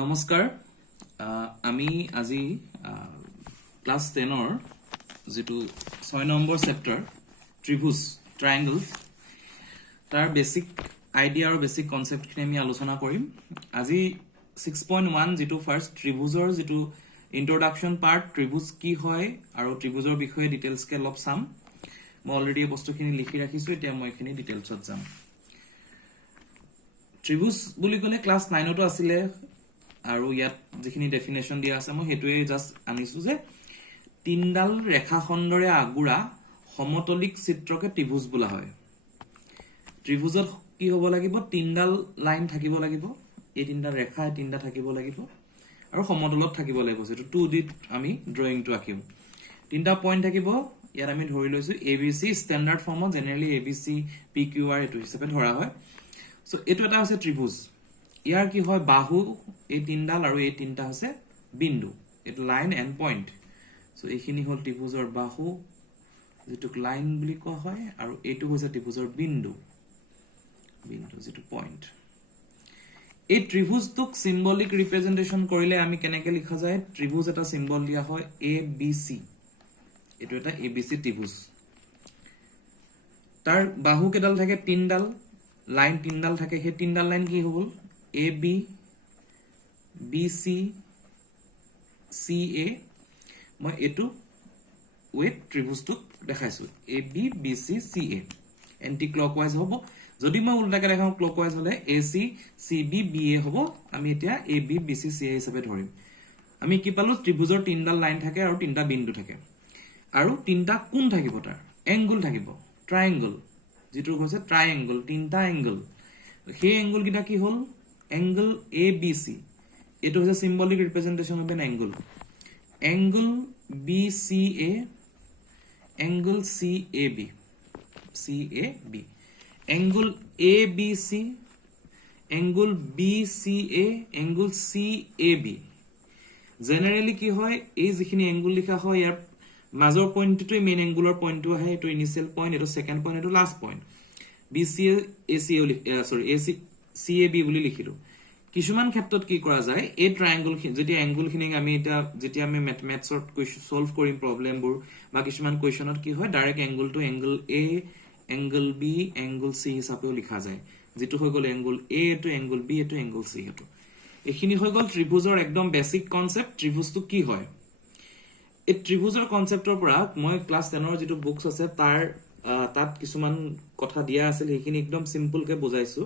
নমস্কাৰ আমি আজি ক্লাস 10 যেটো 6 নম্বৰ চেপ্টাৰ ত্ৰিভুজ ট্ৰায়াঙ্গলস তাৰ বেসিক আইডিয়া আৰু বেসিক কনসেপ্ট খিনি আমি আলোচনা কৰিম আজি 6.1 যেটো ফাৰ্স্ট ত্ৰিভুজৰ যেটো ইন্ট্ৰোডাকশন পাৰ্ট ত্ৰিভুজ কি হয় আৰু ত্ৰিভুজৰ বিষয়ে ডিটেইলস কে অলপ চাম মই অলৰেডি বস্তুখিনি লিখি ৰাখিছো এতিয়া মই এখিনি ডিটেইলছত যাম ত্ৰিভুজ বুলি ক'লে ক্লাস 9 তো আছিল আৰু ইয়াত যিখিনি ডেফিনেশন দিয়া আছে মই হেতুৱে জাস্ট আনিছো যে তিনডাল ৰেখাখণ্ডৰে আগুৰা সমতলিক চিত্ৰকে ত্ৰিভুজ বোলা হয় ত্ৰিভুজত কি হ'ব লাগিব তিনডাল লাইন থাকিব লাগিব এই তিনডাল ৰেখা এই তিনটা থাকিব লাগিব আৰু সমতলত থাকিব লাগিব যেটো 2D আমি ড্ৰয়িং টো আঁকিম তিনটা পইণ্ট থাকিব ইয়াত আমি ধৰি লৈছো ABC স্ট্যান্ডাৰ্ড ফৰ্মত জেনাৰেলি ABC PQR এটো হিচাপে ধৰা হয় সো এটো এটা আছে ত্ৰিভুজ ইয়াৰ কি হয় বাহু এই তিনডাল আৰু এই তিনটা আছে বিন্দু এটো লাইন এন্ড পইণ্ট সো এইখিনি হল ত্ৰিভুজৰ বাহু যেটো লাইন বুলি কোৱা হয় আৰু এটো হৈছে ত্ৰিভুজৰ বিন্দু যেটো পইণ্ট এই ত্ৰিভুজটোক সিম্বলিক ৰিপ্ৰেজেন্টেশন কৰিলে আমি কেনেকৈ লিখা যায় ত্ৰিভুজ এটা সিম্বল দিয়া হয় ABC এটো এটা ABC ত্ৰিভুজ তাৰ বাহু কেডাল থাকে তিনডাল লাইন তিনডাল থাকে হে তিনডাল লাইন কি হ'ল AB BC CA মই এটো ওয়েট ত্ৰিভুজটো দেখাইছো AB BC CA anti clockwise হ'ব যদি মই উল্টাকে দেখাও ক্লকৱাইজ হলে AC CB BA হ'ব আমি এতিয়া AB BC CA হিচাপে ধৰিম আমি কি পালো ত্ৰিভুজৰ তিনডাল লাইন থাকে আৰু তিনটা বিন্দু থাকে আৰু তিনটা কোণ থাকিব তাৰ এংগল থাকিব ট্ৰায়াঙ্গল যেটো হৈছে ট্ৰায়াঙ্গল তিনটা এংগল সেই এংগল কিটা কি হল angle ABC it was a symbolic representation of an angle BCA angle CAB angle ABC angle BCA angle CAB generally কি হয় এই যিখিনি angle লিখা হয় ইয়াৰ মাজৰ পইণ্টটো মেইন angular পইণ্টটো আহে এটো ইনিশিয়াল পইণ্ট এটো সেকেন্ড পইণ্ট এটো লাস্ট পইণ্ট BCA CAB বুলি লিখিলো কিছুমান ক্ষেত্ৰত কি কৰা যায় এই ট্ৰায়াঙ্গল যদি এংগল খিনি আমি এটা যেতিয়া আমি ম্যাথমেটিক্সত কোৱেশ্চন সলভ কৰিম প্ৰবলেমবোৰ বা কিছুমান কোৱেশ্চনত কি হয় direct angle to angle A angle B angle C হিচাপেও লিখা যায় যেটো হৈ গল angle A to angle B to angle C হটো এখিনি হৈ গল ত্ৰিভুজৰ একদম বেসিক কনসেপ্ট ত্ৰিভুজটো কি হয় এই ত্ৰিভুজৰ কনসেপ্টৰ পৰা মই ক্লাস 10 ৰ যেটো বুকস আছে তাত কিছুমান কথা দিয়া আছিল সেইখিনি একদম সিম্পল কে বুজাইছো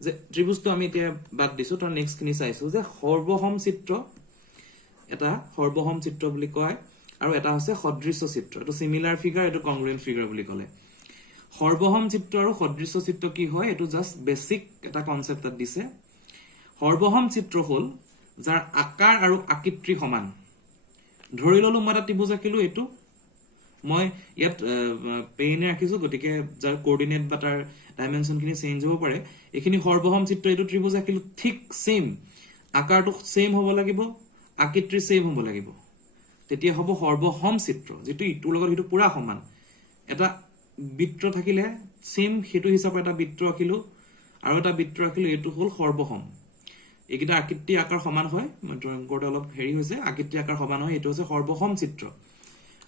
যে ত্ৰিভুজটো আমি এতিয়া বাদ দিছো তাৰ নেক্সট খিনি চাইছো যে সৰ্বসম চিত্ৰ বুলি কয় আৰু এটা আছে সদৃশ্য চিত্ৰ এটো সিমিলাৰ ফিগাৰ এটো কংগ্ৰুয়েন্ট ফিগাৰ বুলি কলে সৰ্বসম চিত্ৰ আৰু সদৃশ্য চিত্ৰ কি হয় এটো জাস্ট বেসিক এটা কনসেপ্ট তাত দিছে সৰ্বসম চিত্ৰ হল যাৰ আকাৰ আৰু আকৃতি সমান ধৰি ললো মই এটা ত্ৰিভুজ আঁকিলো এটো মই ইয়াত পেইনে ৰাখিছো গতিকে যাৰ কোঅৰ্ডিনেট বা তাৰ ডাইমেনশন খিনি চেঞ্জ হ'ব পাৰে এখিনি সৰ্বসম চিত্ৰ এটো ত্ৰিভুজ আঁকিলো ঠিক সেম আকাৰটো সেম হ'ব লাগিব আকৃতি সেম হ'ব লাগিব তেতিয়া হ'ব সৰ্বসম চিত্ৰ যেটো ইটোৰ লগত হিটো পুৰা সমান এটা বৃত্ত থাকিলে সেম হেতু হিচাপে এটা বৃত্ত আঁকিলো আৰু এটা বৃত্ত আঁকিলো এটো হ'ল সৰ্বসম একিটা আকৃতি আকাৰ সমান হয় মই ড্ৰয়িং কৰোতে অলপ হেৰি হৈছে আকৃতি আকাৰ সমান হয় এটো হৈছে সৰ্বসম চিত্ৰ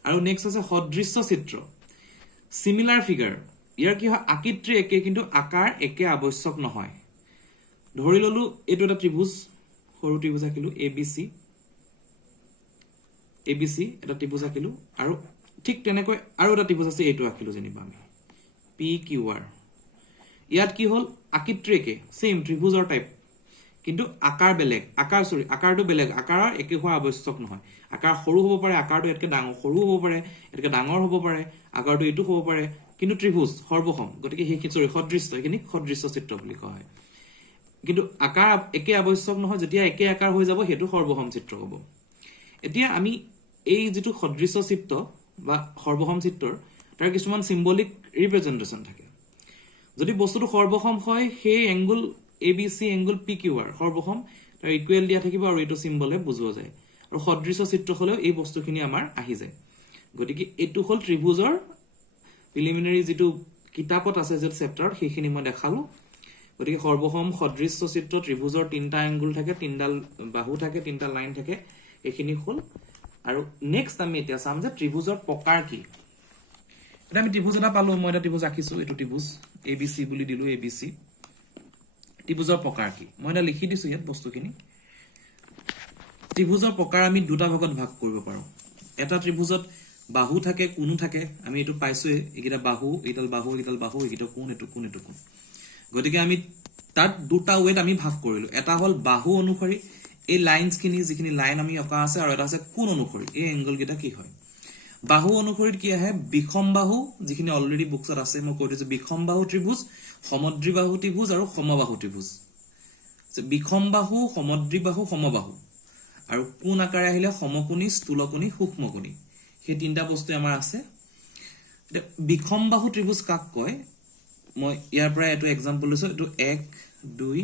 আৰু নেক্সট আছে সদৃশ্য চিত্ৰ সিমিলাৰ ফিগাৰ ইয়াৰ কি হয় আকৃতি একে কিন্তু আকাৰ একে আৱশ্যক নহয় ধৰি ললো এটো এটা ত্ৰিভুজ সৰু ত্ৰিভুজ আঁকিলো ABC এটা ত্ৰিভুজ আঁকিলো আৰু ঠিক তেনেকৈ আৰু এটা ত্ৰিভুজ আছে এটো আঁকিলো যেনিবা আমি PQR ইয়াত কি হল আকৃতি একে সেম ত্ৰিভুজৰ টাইপ কিন্তু আকাৰ বেলেগ আকাৰটো বেলেগ আকাৰৰ একে হোৱা আৱশ্যক নহয় আকাৰ সৰু হ'ব পাৰে আকাৰটো এতকে ডাঙৰ সৰু হ'ব পাৰে এতকে ডাঙৰ হ'ব পাৰে আকাৰটো এটো হ'ব পাৰে কিন্তু ত্ৰিভুজ সৰ্বসম গতিকে সদৃশ্য এখিনি সদৃশ্য চিত্ৰ বুলি কোৱা হয় কিন্তু আকাৰ একে আৱশ্যক নহয় যেতিয়া একে আকাৰ হৈ যাব হেতু সৰ্বসম চিত্ৰ হ'ব এতিয়া আমি এই যেটো সদৃশ্য চিত্ৰ বা সৰ্বসম চিত্ৰৰ তাৰ কিছুমান সিম্বলিক ৰিপ্ৰেজেন্টেশন থাকে যদি বস্তুটো সৰ্বসম হয় সেই এংগল ABC এংগল PQR সৰ্বসম তাৰ ইকুৱেল দিয়া থাকিব আৰু এটো সিম্বলে বুজোৱা যায় আৰু সদৃশ্য চিত্ৰ হলেও এই বস্তুখিনি আমাৰ আহি যায় গতিকে এটো হল ত্ৰিভুজৰ প্ৰিলিমিনাৰী যেটো কিতাপত আছে যে চেপ্টাৰ সেইখিনি মই দেখালো গতিকে সৰ্বসম সদৃশ চিত্ৰ ত্ৰিভুজৰ তিনটা এংগুল থাকে, তিনডাল বাহু থাকে, তিনটা লাইন থাকে, এইখিনি হ'ল। আৰু নেক্সট আমি এতিয়া চাম যে ত্ৰিভুজৰ প্ৰকাৰ কি। এটা আমি ত্ৰিভুজ এটা পালো, মই এটা ত্ৰিভুজ আঁকিছো, এইটো ত্ৰিভুজ ABC বুলি দিলো, ABC। ত্ৰিভুজৰ প্ৰকাৰ কি মই এটা লিখি দিছো ইয়াত বস্তুখিনি। ত্ৰিভুজৰ প্ৰকাৰ আমি দুটা ভাগত ভাগ কৰিব পাৰো। এটা ত্ৰিভুজত বাহু থাকে, কোণো থাকে, আমি এইটো পাইছোৱে, এইকেইটা বাহু, এইডাল বাহু, এইডাল বাহু, এইকেইটা কোণ, এইটো কোণ, এইটো কোণ। গতিকে আমি তাত দুটা ৱেত আমি ভাগ কৰিলো। এটা হ'ল বাহু অনুসৰি, এই লাইনছ খিনি যিখিনি লাইন আমি অঁকা আছে, আৰু এটা আছে কোণ অনুসৰি, এই এংগল কেইটা কি হয়। বাহু অনুসৰিত কি আহে, বিষম বাহু, যিখিনি অলৰেডি বুকছত আছে মই কৈ দিছো, বিষম বাহু ত্ৰিভুজ, সমদ্বিবাহু ত্ৰিভুজ আৰু সমবাহু ত্ৰিভুজ। বিষম বাহু, সমদ্বিবাহু, সমবাহু, আৰু কোণ আকাৰে আহিলে সমকোণী, স্থূলকোণী, সূক্ষ্মকোণী, সেই তিনিটা বস্তু আমাৰ আছে। বিষম বাহু ত্ৰিভুজ কাক কয়, মই ইয়াৰ পৰা এইটো এক্সাম্পল লৈছো, এইটো 1 2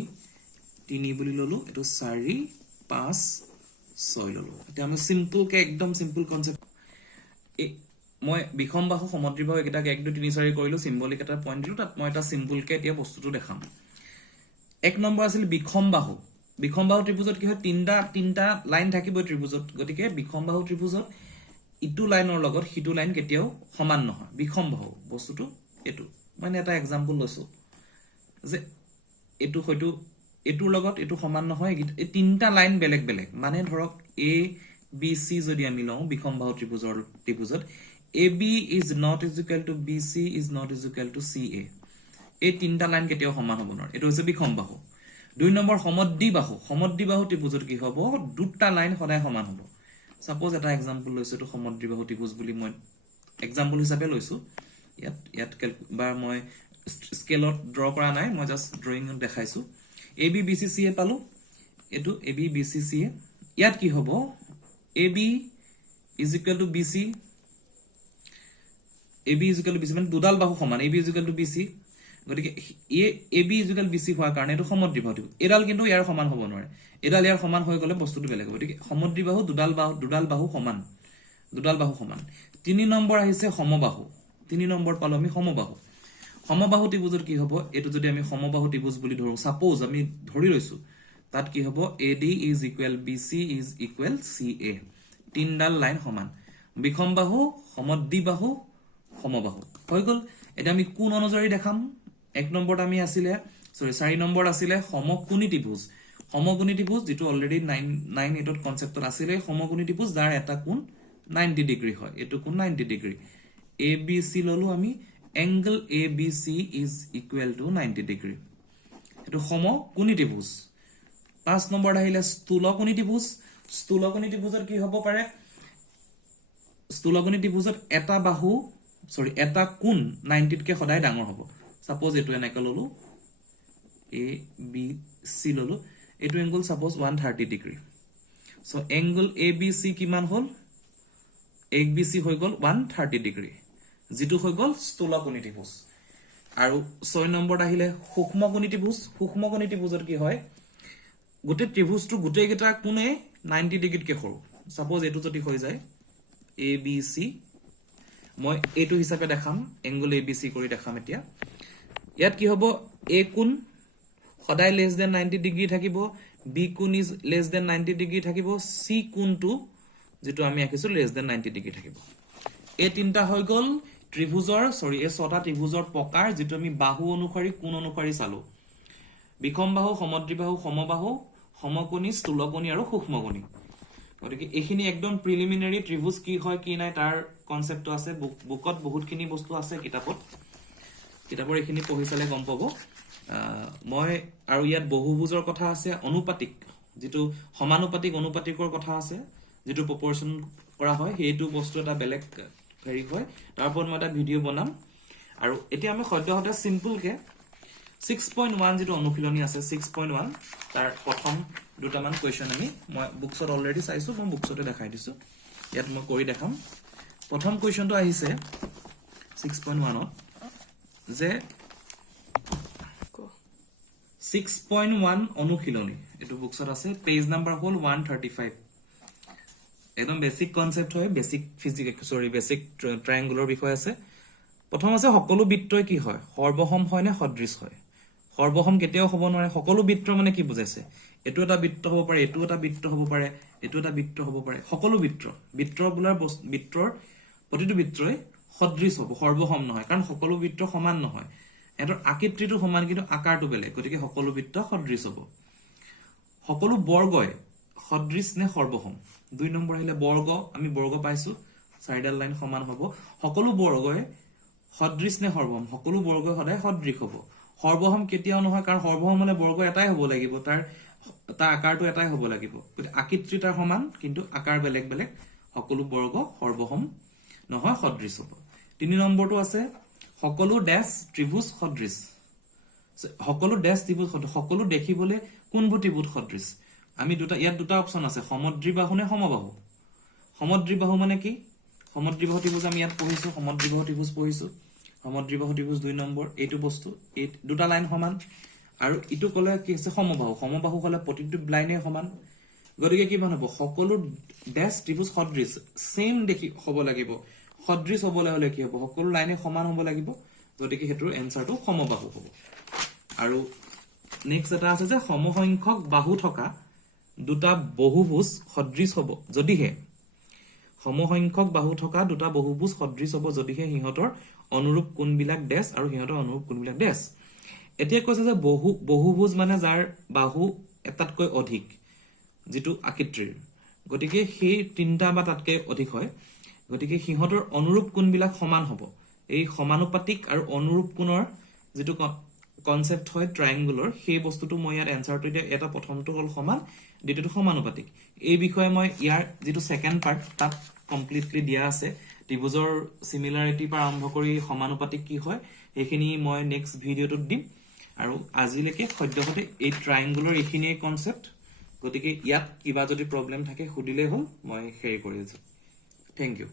3 বুলি ললো, এইটো 4 5 6 ললো। এতিয়া আমি সিম্পলকে একদম সিম্পল কনসেপ্ট, মই বিষম বাহু সমদ্বিবাহু একেটাকে 1 2 3 4 কৰিলো, সিম্বলিক এটা পইণ্ট দিলো, তাত মই এটা সিম্পলকে এতিয়া বস্তুটো দেখাম। এক নম্বৰ আছিল বিষম বাহু। বিষম বাহু ত্ৰিভুজত কি হয়, তিনটা লাইন থাকিব ত্ৰিভুজত, গতিকে বিষম বাহু ত্ৰিভুজত ইটো লাইনৰ লগত সিটো লাইন কেতিয়াও সমান নহয়। বিষম বাহু বস্তুটো এইটো, মানে এটা এক্সাম্পল লৈছো যে এইটো হয়তো এইটোৰ লগত এইটো সমান নহয়, এই তিনটা লাইন বেলেগ বেলেগ, মানে ধৰক ABC যদি আমি লওঁ বিষম বাহু ত্ৰিভুজত AB is not equal to BC is not equal to CA, এই তিনটা লাইন কেতিয়াও সমান হ'ব নোৱাৰে, এইটো হৈছে বিষম বাহু। 2 নম্বৰ সমদ্বিবাহু। সমদ্বিবাহু ত্ৰিভুজত কি হ'ব, দুটা লাইন সদায় সমান হ'ব। সাপোজ এটা এক্সাম্পল লৈছো, এইটো সমদ্বিবাহু ত্ৰিভুজ বুলি মই এক্সাম্পল হিচাপে লৈছো। ইয়াত মই স্কেলত ড্ৰ কৰা নাই, মই জাষ্ট ড্ৰয়িং দেখাইছো। AB BC CA পালো, এইটো AB BC CA। ইয়াত কি হ'ব, AB is equal to BC, AB is equal to BC, মানে দুডাল বাহু সমান, AB is equal to BC, গতিকে AB is equal to BC হোৱাৰ কাৰণে এইটো সমদ্বিবাহু ত্ৰিভুজ। এডাল কিন্তু ইয়াৰ সমান হ'ব নোৱাৰে, এডাল ইয়াৰ সমান হৈ গ'লে বস্তুটো বেলেগ হ'ব। গতিকে সমদ্বিবাহু দুডাল বাহু সমান, দুডাল বাহু সমান। 3 নম্বৰ আহিছে সমবাহু। 3 নম্বৰ পালো আমি সমবাহু। সমবাহু ত্ৰিভুজত কি হ'ব, এইটো যদি আমি সমবাহু ত্ৰিভুজ বুলি ধৰো, সাপোজ আমি ধৰি লৈছো, তাত কি হ'ব, AD is equal BC is equal CA, তিনডাল লাইন সমান। বিষম বাহু, সমদ্বিবাহু, সমবাহু হৈ গ'ল। এটা আমি কোণ অনুযায়ী দেখাম। 1 নম্বৰত আমি আছিলে 4 নম্বৰ আছিলে সমকোণী ত্ৰিভুজ। সমকোণী ত্ৰিভুজ যিটো অলৰেডি 9-8ত কনসেপ্টত আছিলে, সমকোণী ত্ৰিভুজ যাৰ এটা কোণ 90 ডিগ্ৰী হয়, এইটো কোণ 90 ডিগ্ৰী। ABC ললো আমি, angle ABC is equal to 90 degree, এইটো সমকোণী ত্ৰিভুজ। 5 নম্বৰত আহিলে স্থূলকোণী ত্ৰিভুজ। স্থূলকোণী ত্ৰিভুজত কি হ'ব পাৰে, স্থূলকোণী ত্ৰিভুজত এটা কোণ 90তকে সদায় ডাঙৰ হ'ব। সাপোজ এইটো এনেকৈ ললো, ABC ললো, এইটো angle suppose 130 degree. So angle ABC কিমান হ'ল, ABC হৈ গ'ল 130 ডিগ্ৰী, যেটো হৈ গ'ল স্থূলকোণী ত্ৰিভুজ। আৰু 6 নম্বৰত আহিলে সূক্ষ্মকোণী ত্ৰিভুজ। সূক্ষ্মকোণী ত্ৰিভুজত কি হয়, গোটেই ত্ৰিভুজটো গোটেইকেইটা কোণে 90 ডিগ্ৰীতকে সৰু। সাপোজ এইটো যদি হৈ যায় ABC, মই এইটো হিচাপে দেখাম, এংগল ABC কৰি দেখাম এতিয়া। ইয়াত কি হ'ব, A কোণ সদায় লেছ দেন 90 ডিগ্ৰী থাকিব, B কোণ ইজ লেছ দেন 90 ডিগ্ৰী থাকিব, C কোণটো যেটো আমি আঁকিছো লেছ দেন 90 ডিগ্ৰী থাকিব। এই তিনটা হৈ গ'ল ত্ৰিভুজৰ এই ছটা ত্ৰিভুজৰ প্ৰকাৰ, যেটো আমি বাহু অনুসৰি কোণ অনুসৰি চালো। বিষম বাহু, সমদ্বিবাহু, সমবাহু, সমকোণী, স্থূলকোণী আৰু সূক্ষ্মকোণী। গতিকে এইখিনি একদম প্ৰিলিমিনাৰী, ত্ৰিভুজ কি হয় কি নাই তাৰ কনসেপ্টটো আছে বুকত, বহুতখিনি বস্তু আছে কিতাপৰ এইখিনি পঢ়ি চালে গম পাব। মই আৰু ইয়াত বহুভুজৰ কথা আছে, অনুপাতিক যেটো সমানুপাতিক অনুপাতিকৰ কথা আছে, যেটো প্ৰপৰচন কৰা হয়, সেইটো বস্তু এটা বেলেগ হেৰি হয়, তাৰ ওপৰত মই এটা ভিডিঅ' বনাম। আৰু এতিয়া আমি সদ্যহতে সিম্পলকে 6.1 যেটো অনুশীলনী আছে 6.1 তাৰ প্ৰথম দুটামান কোৱেশ্চন মই বুকছত অলৰেডি চাইছো, মই বুকছতে দেখাই দিছো, ইয়াত মই কৰি দেখাম। প্ৰথম কোৱেশ্চনটো আহিছে 6.1ত যে 6.1 অনুশীলনী, এটো বুকছত আছে, পেজ নাম্বাৰ হ'ল 135। একদম বেসিক কনসেপ্ট হয়, বেসিক বেসিক ট্ৰায়াঙ্গুলৰ বিষয় আছে। প্ৰথম আছে সকলো বৃত্তই কি হয়, সৰ্বসম হয় নে সদৃশ হয়। সৰ্বসম কেতিয়াও হ'ব নোৱাৰে সকলো বৃত্ত মানে কি বুজাইছে এটো এটা বৃত্ত হ'ব পাৰে এটো এটা বৃত্ত হ'ব পাৰে এটো এটা বৃত্ত হ'ব পাৰে সকলো বৃত্তৰ বোলাৰ বৃত্তৰ প্ৰতিটো বৃত্তই সদৃশ হ'ব সৰ্বসম নহয় কাৰণ সকলো বৃত্ত সমান নহয় এটাৰ আকৃতিটো সমান কিন্তু আকাৰটো বেলেগ গতিকে সকলো বৃত্ত সদৃশ হ'ব সকলো বৰ্গই সদৃশ নে সৰ্বসম 2 নম্বৰ আহিলে বৰ্গ আমি বৰ্গ পাইছো চাৰিডাল লাইন সমান হ'ব সকলো বৰ্গই সদৃশ নে সৰ্বসম সকলো বৰ্গই সদায় সদৃশ হ'ব সৰ্বসম কেতিয়াও নহয় কাৰণ সৰ্বসম মানে বৰ্গ এটাই হ'ব লাগিব তাৰ আকাৰটো এটাই হ'ব লাগিব গতিকে আকৃতি তাৰ সমান কিন্তু আকাৰ বেলেগ বেলেগ সকলো বৰ্গ সৰ্বসম নহয় সদৃশ হ'ব 3 নম্বৰটো আছে সকলো ড্যাশ ত্ৰিভুজ সদৃশ সকলো ড্যাশ ত্ৰিভুজ সকলো দেখিবলৈ কোনবোৰ ত্ৰিভুজ সদৃশ আমি ইয়াত দুটা অপচন আছে সমদ্বিবাহু নে সমবাহু সমদ্বিবাহু মানে কি সমদ্বিবাহু ত্ৰিভুজ আমি ইয়াত পঢ়িছো সমদ্বিবাহু ত্ৰিভুজ পঢ়িছো সমদ্বিবাহু ত্ৰিভুজ 2 নম্বৰ এইটো বস্তু এই দুটা লাইন সমান আৰু ইটো কলে কি আছে সমবাহু কলে প্ৰতিটো লাইনে সমান গতিকে কি হ'ব সকলো ড্যাশ ত্ৰিভুজ সদৃশ সেম দেখি হ'ব লাগিব সদৃশ হ'বলৈ হলে কি হ'ব সকলো লাইনে সমান হ'ব লাগিব গতিকে হেতুৰ এনসাৰটো সমবাহু হ'ব আৰু নেক্সট এটা আছে যে সমসংখ্যক বাহু থকা দুটা বহুভুজ সদৃশ হ'ব যদিহে সমসংখ্যক বাহু থকা দুটা বহুভুজ সদৃশ হ'ব যদিহে হিহঁতৰ অনুৰূপ কোণবিলাক ড্যাশ আৰু হিহঁতৰ অনুৰূপ কোণবিলাক ড্যাশ এতিয়া কৈছে যে বহুভুজ মানে যাৰ বাহু এটাতকৈ অধিক যেটো আকৃতিৰ গতিকে সেই তিনটা বা তাতকৈ অধিক হয় গতিকে হিহঁতৰ অনুৰূপ কোণবিলাক সমান হ'ব এই সমানুপাতিক আৰু অনুৰূপ কোণৰ যেটো কনসেপ্ট হয় ট্ৰায়াঙ্গুলৰ সেই বস্তুটো মই ইয়াত এনসাৰটো এটা প্ৰথমটো হল সমান দ্বিতীয়টো সমানুপাতিক এই বিষয়ে মই ইয়াৰ যেটো সেকেন্ড পাৰ্ট তাত কমপ্লিটলি দিয়া আছে ত্ৰিভুজৰ সিমিলাৰিটি পৰা আৰম্ভ কৰি সমানুপাতিক কি হয় এইখিনি মই নেক্সট ভিডিওটোত দিম আৰু আজিলৈকে সদ্যহতে এই ট্ৰায়াঙ্গুলৰ এইখিনিয়ে কনসেপ্ট গতিকে ইয়াত কিবা যদি প্ৰবলেম থাকে খুদিলে হল মই শেয়াৰ কৰি আছো থ্যাংক ইউ